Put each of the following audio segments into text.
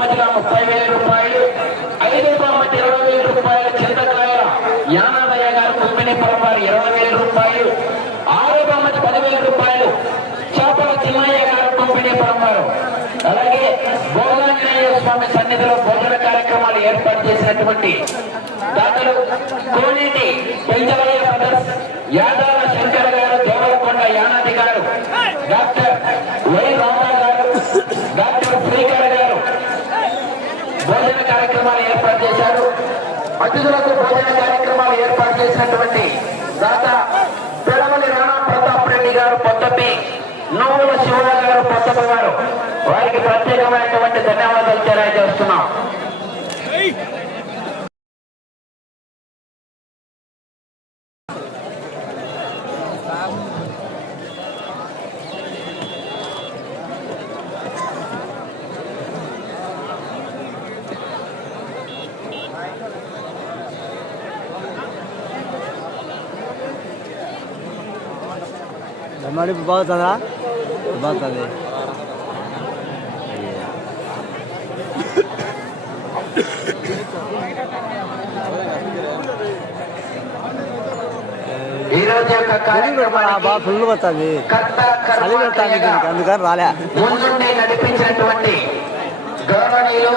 బహుమతిగా ముప్పై వేల రూపాయలు ఐదో బహుమతి ఇరవై వేల రూపాయలు చింతకాయ యానాదయ్య గారు కుమ్మినిపురం వారు ఇరవై వేల రూపాయలు ఆరో బహుమతి పదివేల రూపాయలు చేపల చిన్నయ్య గారు కుమ్మినిపురం వారు. అలాగే భోగాంజనేయ స్వామి సన్నిధిలో భోజన కార్యక్రమాలు ఏర్పాటు చేసినటువంటి దాతలు కోనేటి పెంచవయ్య బ్రదర్స్ యాదాల శంకర్ గారు దేవరకొండ యానాది గారు డాక్టర్ వై రామా గారు డాక్టర్ శ్రీకర్ గారు భోజన కార్యక్రమాలు ఏర్పాటు చేశారు. అతిథులకు భోజన కార్యక్రమాలు ఏర్పాటు చేసినటువంటి దాత పెడవలి రాణా ప్రతాప్ రెడ్డి గారు పొత్తపి నోముల శివరావు గారు పొత్తపి గారు. వారికి ప్రత్యేకమైనటువంటి ధన్యవాదాలు తెలియజేస్తున్నాం. బాగా ఫుల్ పడుతుంది కర్త చలి పెడతాను కర్మక్రియగా అందుకని రాలే. ముందుండి నడిపించినటువంటి గౌరవనీయులు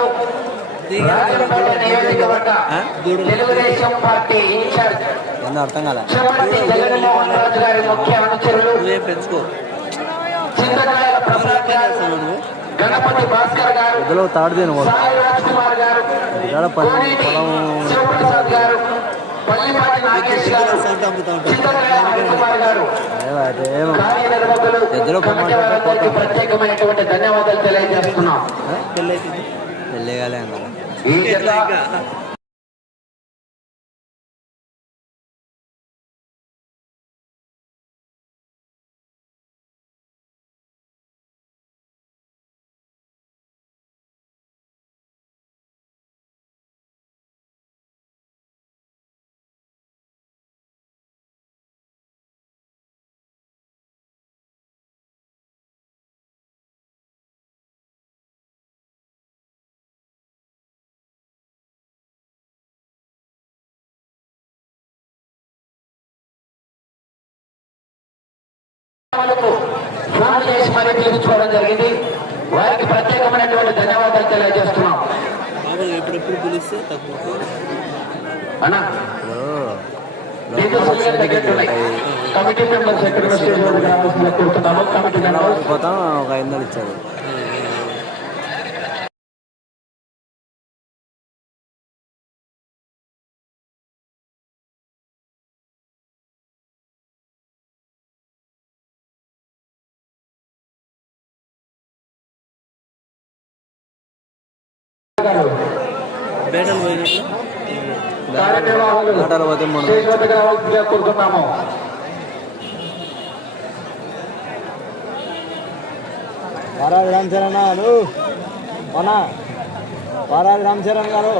అర్థం కాలే. అనుచరులు. పెంచుకో. గణపతి భాస్కర్ గారు ఇదిలో తాడు తిను సాయి రాజ్ కుమార్ గారు ఇక్కడ పని కోనేటి పొలం శివప్రసాద్ గారు పల్లిపాటి నాగేష్ గారు చింతకాయల రవికుమార్ గారు. ఏమో కార్యనిర్వాహకులు ఎద్దులో పొమ్మంటే కమిటీ వారందరికీ ప్రత్యేకమైనటువంటి ధన్యవాదాలు తెలియజేస్తున్నాం. పెళ్ళి కాలే అన్నారు ఈ జిల్లా వాళ్ళకు ఫోన్ చేసి మరీ పిలుచుకోవడం జరిగింది. వారికి ప్రత్యేకమైనటువంటి ధన్యవాదాలు తెలియజేస్తున్నాం. ఎప్పుడెప్పుడు పిలిస్తే తక్కువ అన్నా కమిటీ మెంబర్స్ ఎక్కడ కోరుతున్నాము? Committee members? పోతాం ఒక ఐదు ఇచ్చారు. బేటలు పోయినప్పుడు కోరుతున్నాము. వారాది రామచరణ్ గారు. అవునా వారాది రామచరణ్ గారు.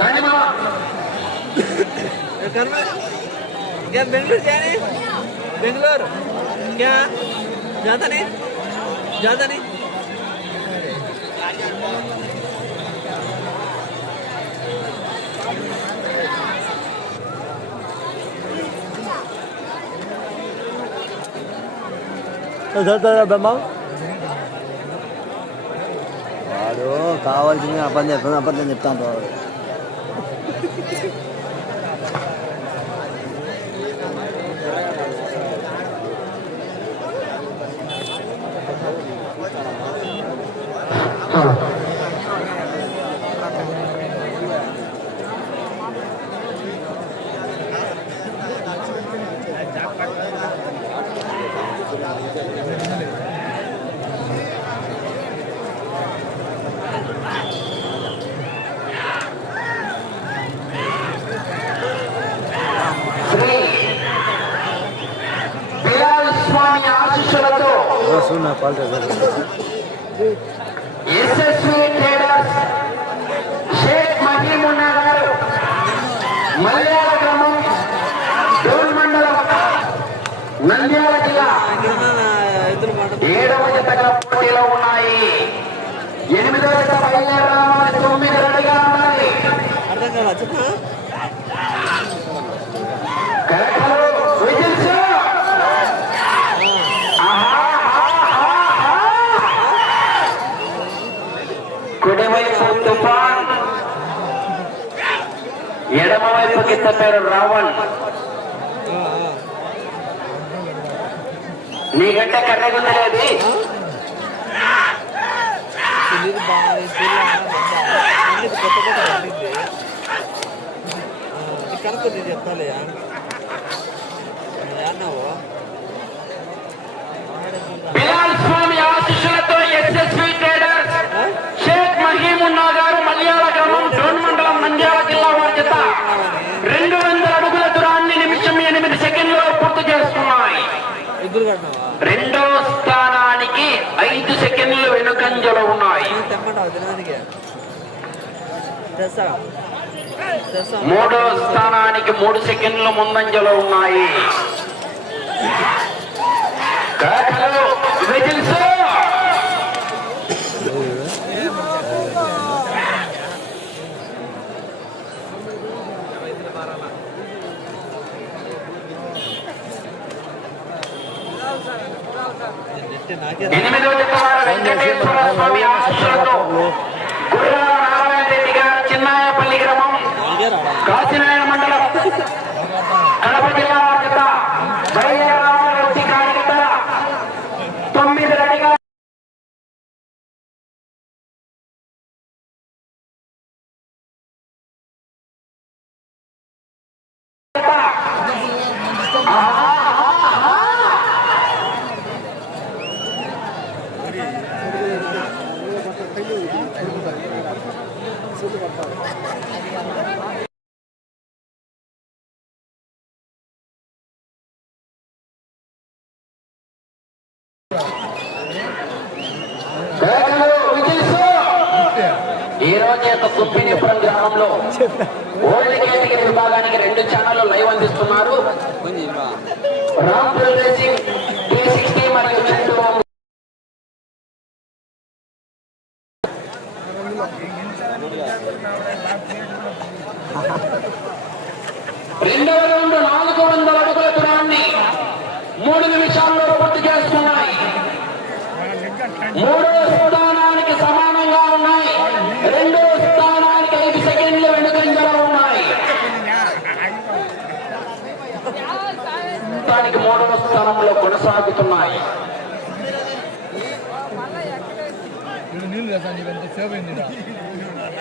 కానీ क्या बेंगलोर जा रहे हैं? बेंगलोर क्या ज्यादा नहीं ज्यादा नहीं బ్రహ్మ వాడు కావాల్సింది అబద్ధం చెప్తాను అబద్ధం చెప్తాను Bilal Swami ఆశీస్సులతో చూడ quality SSV traders Sheikh Mahimunna గారు మలయాళ గ్రామం డోల్ మండలం నంద్యాల జిల్లా ఇంకేమన్నా ఎద్దులు మాట ఏడవ జతగా పోటీలో ఉన్నాయి ఎనిమిదవ జత బయలుదేరాలి తొమ్మిది రెడీగా ఉండాలి అర్థం కాదా చెప్పా కరెక్టరు విజిల్స్ ఆహా, ఆహా, ఆహా. కుడివైపు తుఫాన్ ఎడమవైపు కింద పేరు రావణ్ నీకంటే కర్రగుంది లేదు కొత్త కొత్త పండింది కనుక్కుంది చెప్తాలే. అన్నావు? బిలాల్ స్వామి ఆశిష్యులతో ఎస్ఎస్వి ట్రేడర్స్ షేక్ మహీమున్నా గారు మల్యాల గ్రామం డోన్ మండలం నంద్యాల జిల్లా వారి చేత రెండు వందల అడుగుల దూరాన్ని నిమిషం ఎనిమిది పూర్తి చేస్తున్నాయి. రెండో స్థానానికి ఐదు సెకండ్లు వెనుకంజలో ఉన్నాయి. తెమ్మంటావు మూడో స్థానానికి మూడు సెకండ్లు ముందంజలో ఉన్నాయి. ఎనిమిదో జత వారు వెంకటేశ్వర స్వామి ఆశీస్సులతో గుర్రాల నారాయణ రెడ్డి గారు చిన్నాయపల్లి కాశీనారాయణ మండలం కడప జిల్లా రెండవ రౌండ్ నాలుగు వందల అడుగుల దూరాన్ని మూడు నిమిషాల్లో పూర్తి చేస్తున్నాయి మూడో స్థానానికి సమానంగా ఉన్నాయి. రెండో స్థానానికి ఐదు సెకండ్లు వెనుకంజలో ఉన్నాయి. దానికి మూడవ స్థానంలో కొనసాగుతున్నాయి. నీళ్ళు కదా నీకు ఎంత సేవ్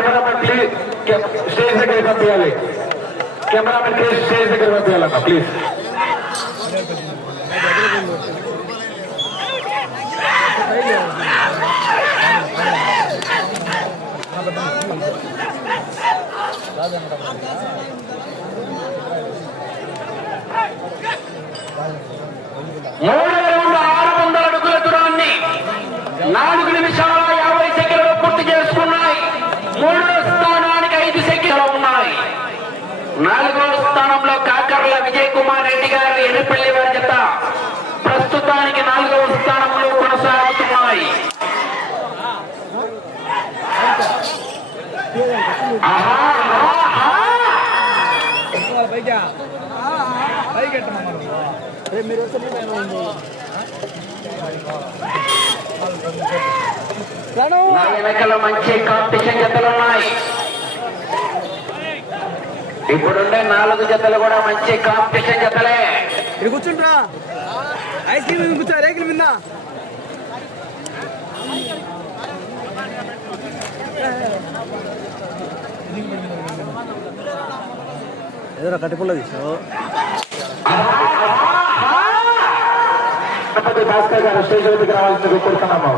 కెమెరామెన్ ప్లీజ్ స్టేజ్ దగ్గర పంపించాలి కెమెరామెన్ ప్లీజ్ స్టేజ్ దగ్గర పంపించాలన్న ప్లీజ్ మూడు వందల ఆరు వందల అడుగుల దూరాన్ని నాలుగు నిమిషాలు నాలుగో స్థానంలో కాకర్ల విజయ్ కుమార్ రెడ్డి గారు ఎన్నిపల్లి వారి జత. ప్రస్తుతానికి నాలుగవ స్థానంలో కొనసాగుతున్నాయి. వెనకాల మంచి కాంపిటీషన్ జతలు ఉన్నాయి ఇప్పుడుండే నాలుగు జతలు కూడా మంచి కాంపిటీషన్ జతలే. ఇక్కడ కూర్చుంట్రా. ఐస్ క్రీమ్ కూర్చో రేకుల మీద. ఏదో కట్టిపుల్ల తీసావు భాస్కర్ గారు స్టేజ్ రావాల్సింది కోరుతున్నాము.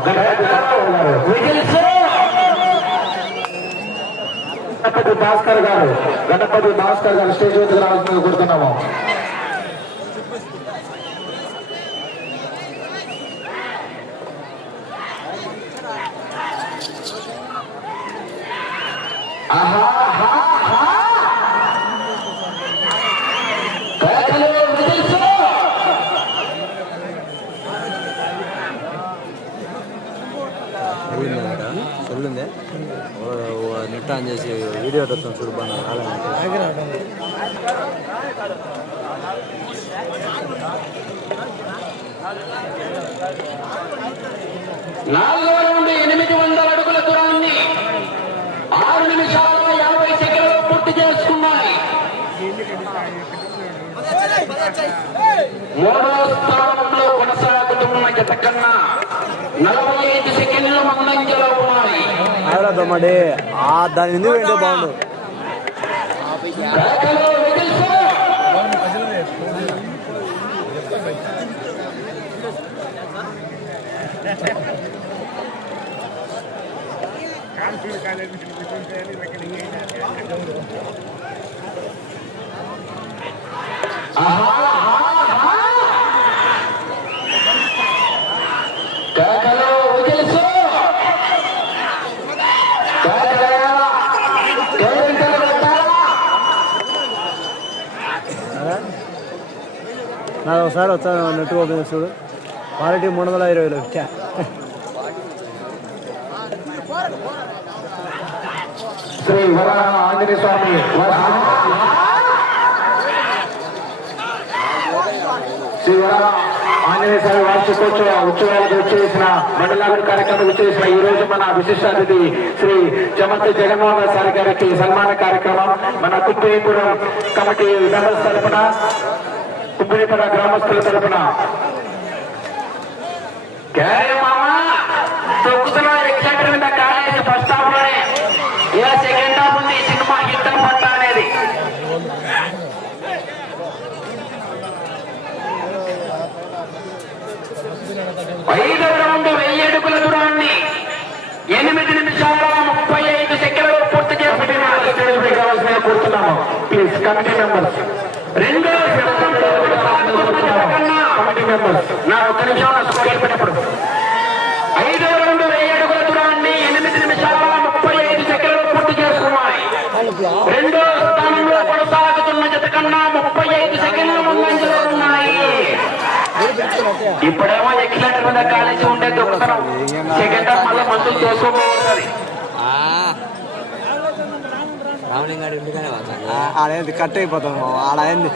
గణపతి భాస్కర్ గారు గణపతి భాస్కర్ గారు స్టేజ్ వద్దకు రావాల్సింది కోరుతున్నాము. ఆహా నెట్ ఆన్ చేసి వీడియో వస్తాం చూడు బాగా రాలేదు నాలుగవ రౌండ్ ఎనిమిది వందల అడుగుల దూరాన్ని ఆరు నిమిషాల యాభై సెకండ్లు పూర్తి చేసుకున్నాయి. మూడవ స్థానంలో కొనసాగుతున్న జత కన్నా నలభై ఐదు సెకండ్లు ముందంజలో ఆవిడ దొమ్మడి. ఆ దాని ఎందుకు ఏంటో బాగుండు. ఆహా. నాకు ఒకసారి వచ్చాను నెట్ ఓపెన్ చేసి చూడు. క్వాలిటీ మూడు వందల ఇరవై వచ్చా శ్రీ వరాహ ఆంజనేయ స్వామి శ్రీ వరాహ ఆంజనేయ స్వామి వార్షికోత్సవ ఉత్సవాలకు వచ్చేసిన మండలాభివృద్ధి కార్యక్రమం వచ్చేసిన ఈ రోజు మన విశిష్ట అతిథి శ్రీ చమర్తి జగన్మోహన్ సార్ గారికి సన్మాన కార్యక్రమం మన కుప్పేపురం కమిటీ మెంబర్స్ తరఫున కుప్పేపుర గ్రామస్తుల తరఫున క్యారీ ఫస్ట్ హాఫ్లోనే. ఇలా సెకండ్ హాఫ్ ఉంది సినిమా పట్ట అనేది. ఐదవ రౌండ్ వెయ్యి అడుగుల దూరాన్ని ఎనిమిది నిమిషాల ముప్పై ఐదు సెకండ్లు పూర్తి చేస్తున్నారు కావాల్సిన కోరుతున్నాము. ప్లీజ్ కమిటీ మెంబర్స్ కమిటీ నా ఒక్క నిమిషం నా స్కోర్ ఏర్పడినప్పుడు ఐదో రెండు వెయ్యి అడుగుల దూరాన్ని ఎనిమిది నిమిషాల ముప్పై ఐదు సెకండ్లు పూర్తి చేసుకున్నాయి. రెండో స్థానంలో కొనసాగుతున్న జత కన్నా ముప్పై ఐదు సెకండ్లు ముందంజలో ఉన్నాయి. ఇప్పుడేమో ఎక్సలెంట్ మీద కాలేజీ ఉండే దొక్కుతున్నాం సెకండ్ మళ్ళీ మందులు చేసుకోబోతుంది ఆడేంది కట్ అయిపోతాము ఆడైంది?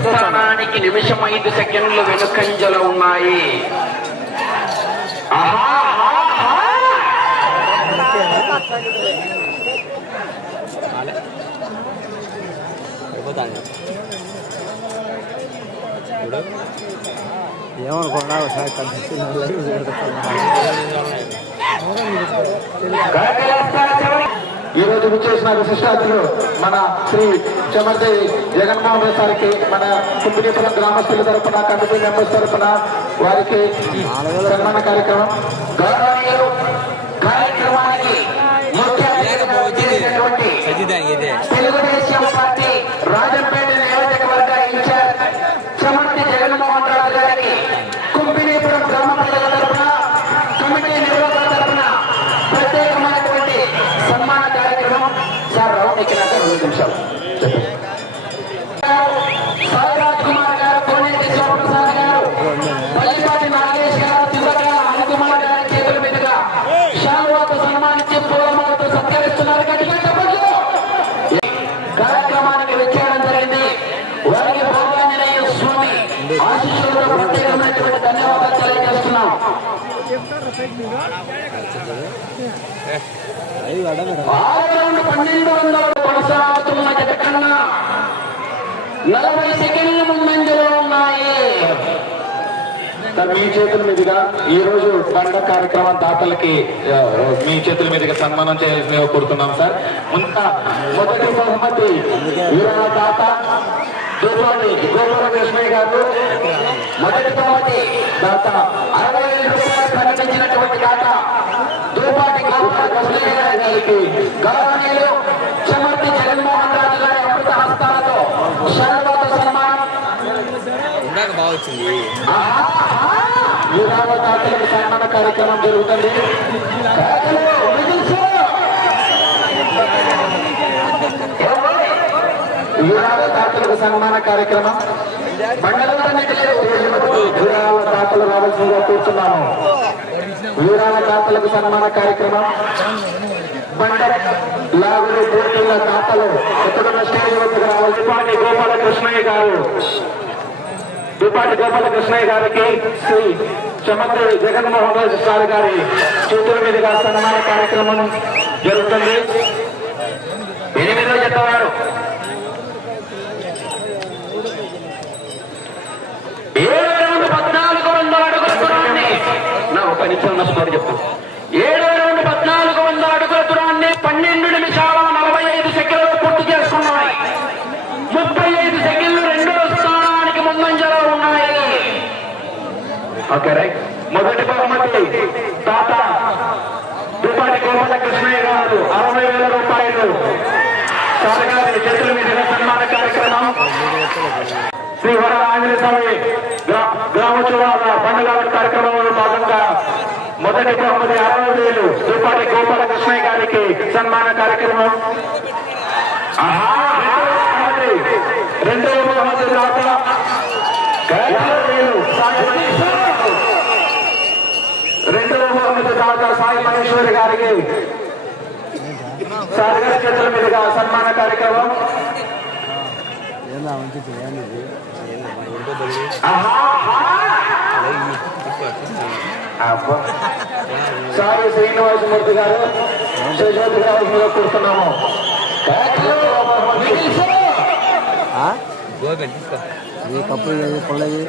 స్థానానికి నిమిషం ఐదు సెకండ్లు వెనుకంజలో ఉన్నాయి. ఏమనుకున్నా ఒకసారి కనిపిస్తుంది ఈ రోజు విచ్చేసిన విశిష్టాతులు మన శ్రీ చమర్జి జగన్మోహన్ రెడ్డి సార్కి మన కుమ్మిడిపురం గ్రామస్తుల తరపున కమిటీ మెంబర్స్ తరపున వారికి సన్మాన కార్యక్రమం. గౌరవనీయులు కార్యక్రమానికి తెలుగుదేశం పార్టీ రాజంపేట ఆరు రౌండ్ పన్నెండు వందలు కొనసాగుతున్న జత కన్నా నలభై సెకండ్ల ముందంజలో ఉన్నాయి. సార్ మీ చేతుల మీదుగా ఈ రోజు పండగ కార్యక్రమం దాతలకి మీ చేతుల మీదుగా సన్మానం చేయాల్సిందిగా కోరుతున్నాం సార్. మొదటి బహుమతి దాత దూపాటి కృష్ణయ్య గారు. మొదటి బహుమతి దాత అరవై రూపాయలు ప్రకటించినటువంటి దాత కృష్ణయ్య గారికి గౌరవనీయులు చమర్తి జగన్మోహన్ రాజు గారి అమృత హస్తాలతో శాలువాతో సన్మానం. దాతలకు సన్మాన కార్యక్రమం జరుగుతుంది. సన్మాన కార్యక్రమం. మండలంలో దాతలు రావాల్సిందిగా కూర్చున్నాము వీరాల దాతలకు సన్మాన కార్యక్రమం. బండర్ లాగులు పూర్తిగా దాతలు ఎక్కడున్న స్టేజ్ వద్దకు రావాలి. దుపాటి గోపాలకృష్ణయ్య గారు. దుపాటి గోపాలకృష్ణయ్య గారికి శ్రీ చమత్రి జగన్మోహన్ రాజు సార్ గారి చేతుల మీదుగా సన్మాన కార్యక్రమం జరుగుతుంది. ఎనిమిదో జత ఏ ఏడో రౌండ్ పద్నాలుగు వందల అడుగుల దూరాన్ని నా ఒక నిమిషం స్కోర్ చెప్తాను ఏడో రౌండ్ పద్నాలుగు వంద అడుగుల దూరాన్ని పన్నెండు నిమిషాల నలభై ఐదు సెకండ్లు పూర్తి చేసుకున్నాయి. ముప్పై ఐదు సెకండ్లు రెండో స్థానానికి ముందంజలో ఉన్నాయి. Okay right. మొదటి బహుమతి తాత దుపాటి గోపాల కృష్ణయ్య గారు అరవై వేల రూపాయలు. సార్ గారి చేతుల మీదుగా సన్మాన కార్యక్రమం. శ్రీ వర ఆంజనేయ స్వామి గ్రామోత్సవాల పండుగ కార్యక్రమంలో భాగంగా మొదటి బహుమతి అరవై వేలు దుపాటి గారికి సన్మాన కార్యక్రమం. రెండవ బహుమతి రెండవ బహుమతి తాత సాయి మహేశ్వరి. రెండవ బహుమతి సాయి మహేశ్వరి గారికి సార్ గారి చేతుల మీదుగా సన్మాన కార్యక్రమం. సాయి శ్రీనివాసమూర్తి గారు శ్రీజ్యోతి రావాల్సిందిగా కూర్చున్నాము. ఈ కప్పు పొల్లది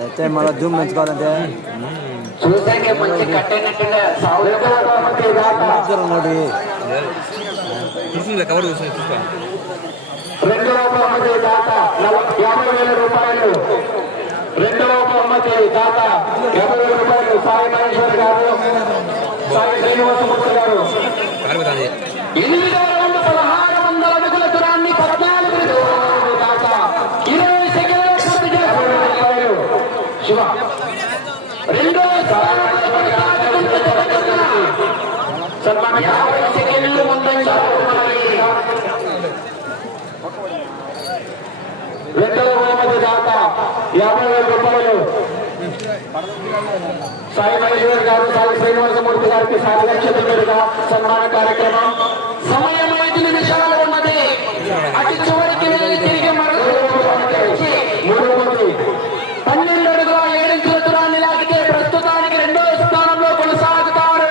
అయితే మళ్ళీ ధూమ్ పెంచుకోవాలంటే? చూసాకే కవర్ చూసాను చూస్తాను రెండవ బహుమతి దాత నలభై యాభై వేల రూపాయలు. రెండవ బహుమతి దాత యాభై వేల రూపాయలు. సాయి మహేశ్వర్ గారు సాయి శ్రీనివాసమూర్తి గారు. ఎనిమిదవ రౌండ్ పదహారు వందల అడుగుల దూరాన్ని పద్నాలుగు ఇరవై సెకండ్లు పూర్తి చేసుకున్నారు. శివ. సన్మాన యాభై సెకండ్లు ముందంజలో రెండవ బహుమతి దాత యాభై వేల రూపాయలు. సాయి మహేశ్వర్ గారు సాయి శ్రీనివాసమూర్తి గారికి సాయి లక్షల మీదుగా సన్మాన కార్యక్రమం. సమయం ఐదు నిమిషాలు ఉన్నది అటు చివరికి వెళ్ళి తిరిగి మరొక మూడవది పన్నెండు అడుగుల ఏడించుల దూరాన్ని లాగితే ప్రస్తుతానికి రెండో స్థానంలో కొనసాగుతారు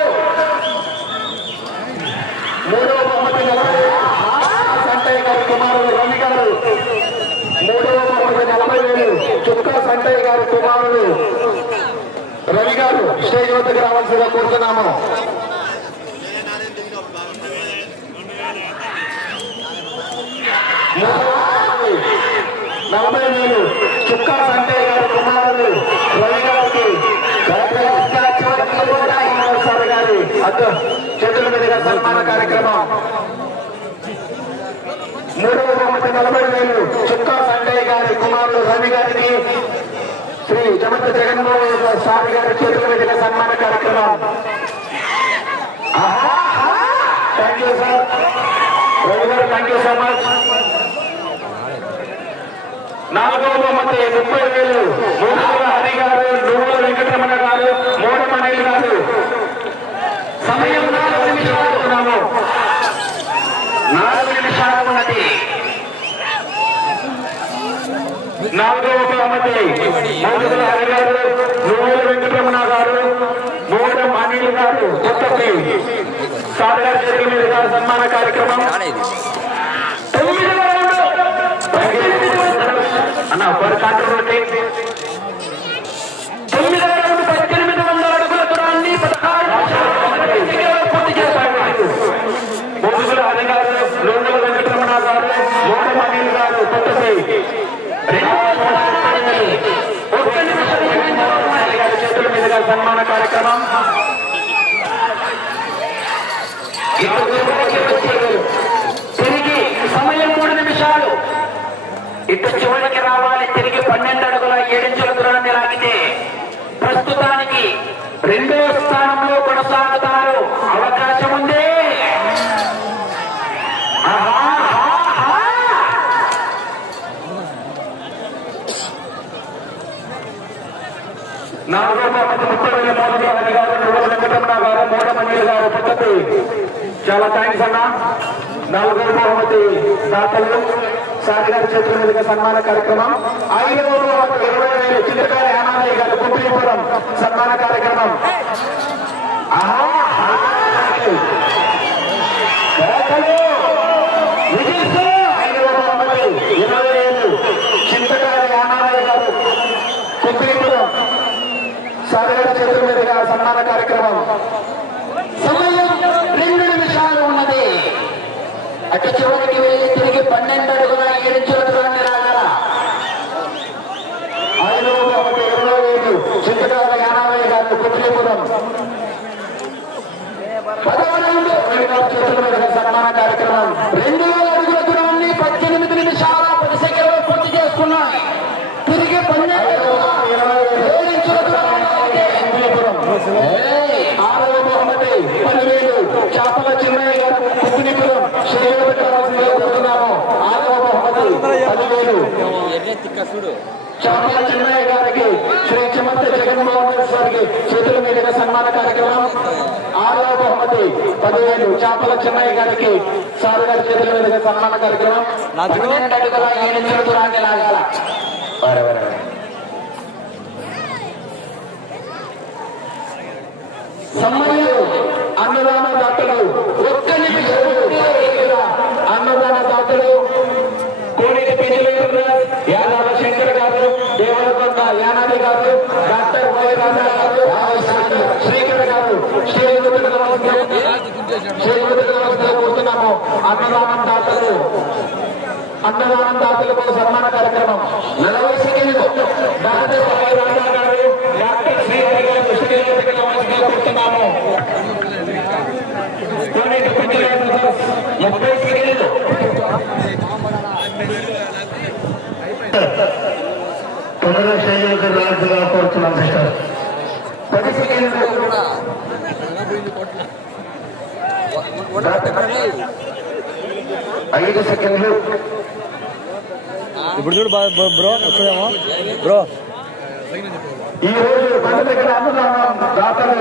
మూడవ బహుమతి నలభై సంటయ్య గారి కుమారుడు రవి గారు మూడవ బహుమతి నలభై వేలు చుక్క సంటయ్య గారి కుమారుడు రవి గారు స్టేజ్ వద్దకు రావాల్సిందిగా కోరుతున్నాము. నలభై వేలు చుక్క సంటయ్య గారి కుమారుడు రవి గారికి సార్ చేతుల మీదుగా సన్మాన కార్యక్రమం. మూడవ బహుమతి నలభై వేలు చుక్కా సండయ్య గారి కుమారుడు రవి గారికి శ్రీ జమంత జగన్మోహన్ స్వామి గారి చేతుల మీదుగా సన్మాన కార్యక్రమం. Thank you sir. రవి గారు థ్యాంక్ యూ సో మచ్ నాలుగవ బహుమతి ముప్పై వేలు మూడవ హరి గారు నువ్వుల వెంకటరమణ గారు మూడమణి గారు సమయం నాలుగు నిమిషాలు అనుకున్నాము నాలుగు నిమిషాలు ఉన్నది నాలుగవ బహుమతి మూడుగుల హరి గారు నువ్వుల వెంకటరమణ గారు సార్ గారి చేతుల మీదుగా సన్మాన కార్యక్రమం. అన్న ఒక కాంట్రవర్టీ తొమ్మిదవ రౌండ్ పద్దెనిమిది వందల అడుగుల దూరాన్ని పదహారు నిమిషాల్లో పూర్తి చేశాడు బొద్దుగుల హరి గారు లోంగల వెంకటరమణ గారు మోహన్ అనిల్ గారు కొత్తపల్లి ఒక్క నిమిషం. గారి చేతుల మీదుగా సన్మాన కార్యక్రమం తిరిగి సమయం మూడు నిమిషాలు ఇటు చివరికి రావాలి. తిరిగి పన్నెండు అడుగుల ఏడించుల దూరాన్ని లాగితే ప్రస్తుతానికి రెండో స్థానంలో కొనసాగుతారు. అవకాశం ఉంది. నాలుగో బహుమతి ముప్పై వేల మోదీ గారు నువ్వుల గారు మోడమణి గారు పుట్టపి చాలా థ్యాంక్స్ అన్న. నాలుగో బహుమతి దాతలు. సారి గారి చేతుల మీదుగా సన్మాన కార్యక్రమం. ఐదు బహుమతి ఇరవై వేల చిన్నకాయ యానాదయ్య గారు కుట్రీపురం సన్మాన కార్యక్రమం. ఆహా, చేతుల మీదుగా సన్మాన కార్యక్రమం. సమయం రెండు నిమిషాలు ఉన్నది. అటు చివరికి వెళ్ళి తిరిగి పన్నెండు అడుగుల ఏడు దూరాన్ని రాగల ఐదు ఒకటి ఇరవై ఐదు చింతకాల యానవై గారు కుట్లీపురం పదవరండు చేతుల మీదుగా సన్మాన కార్యక్రమం రెండు వేల అడుగుల దూరాన్ని పద్దెనిమిది నిమిషాల పది సెకండ్లు పూర్తి చేసుకున్నాయి తిరిగి పన్నెండు ఇరవై ఏడు ఇంచుల దూరాన్ని ఆరవ బహుమతి పదివేలు చేపల చిన్నయ్య గారు కుక్కునిపురం శ్రీవేదరాజుగా కోరుతున్నాము ఆరవ బహుమతి పదివేలు చేపల చిన్నయ్య గారికి శ్రీ చిమంత గారికి చేతుల మీదుగా సన్మాన కార్యక్రమం. ఆరవ బహుమతి పదివేలు చేపల చిన్నయ్య గారికి సారు గారి చేతుల మీదుగా సన్మాన కార్యక్రమం. పన్నెండు అడుగుల ఏడు దూరాన్ని లాగాల. అన్నదాన దాతలు ఒక్క నిమిషం అన్నదాన దాతలు కోడికి పెంచలేదు యాదవ శంకర్ గారు దేవరకొండ యానాది గారు డాక్టర్ వై రాజా గారు శ్రీకర్ గారు శ్రీయుతుల కోరుతున్నాము అన్నదానం దాతలు అన్నదానం దాతలకు సన్మాన కార్యక్రమం. నలభై సెకండ్లు. డాక్టర్ రాజా గారు డాక్టర్ శ్రీహరి గారు ముప్పై సెకండ్లు. తొందరగా స్టేజ్ రాజుగా కోరుతున్నాం సిస్టర్. పది సెకండ్లు. ఐదు సెకండ్లు ఇప్పుడు చూడు బా- బా- బ్రో వచ్చేదేమో బ్రో ఈ రోజు మన దగ్గర అన్నదానం దాతలు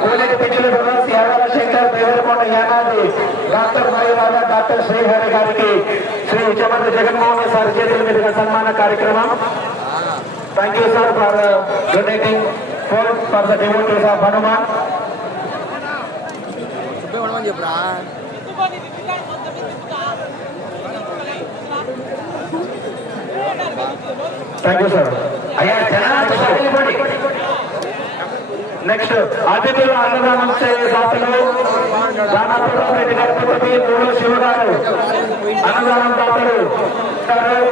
కోలేటి పిచ్చిల ప్రకాశ్ యాదవ శంకర్ దేవరకొండ యానాది డాక్టర్ రాజా డాక్టర్ శ్రీహరి గారికి శ్రీ ముఖ్యమంత్రి జగన్మోహన్ సార్ చేతుల మీదుగా సన్మాన కార్యక్రమం thank you sir for donating for for the devotees of Hanuman చెప్పురా థ్యాంక్ యూ సార్ అయ్యా జనాలు నెక్స్ట్ అతిథులు అన్నదానం చేసే దాతలు దానాపురం రెడ్డి గణపతి పుట్టపి నూరు శివ గారు అన్నదానం దాతలు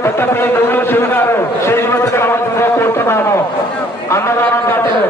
కొత్తపల్లి నూరు శివ గారు శ్రీమంతులు కోరుతున్నాము అన్నదానం దాతలు.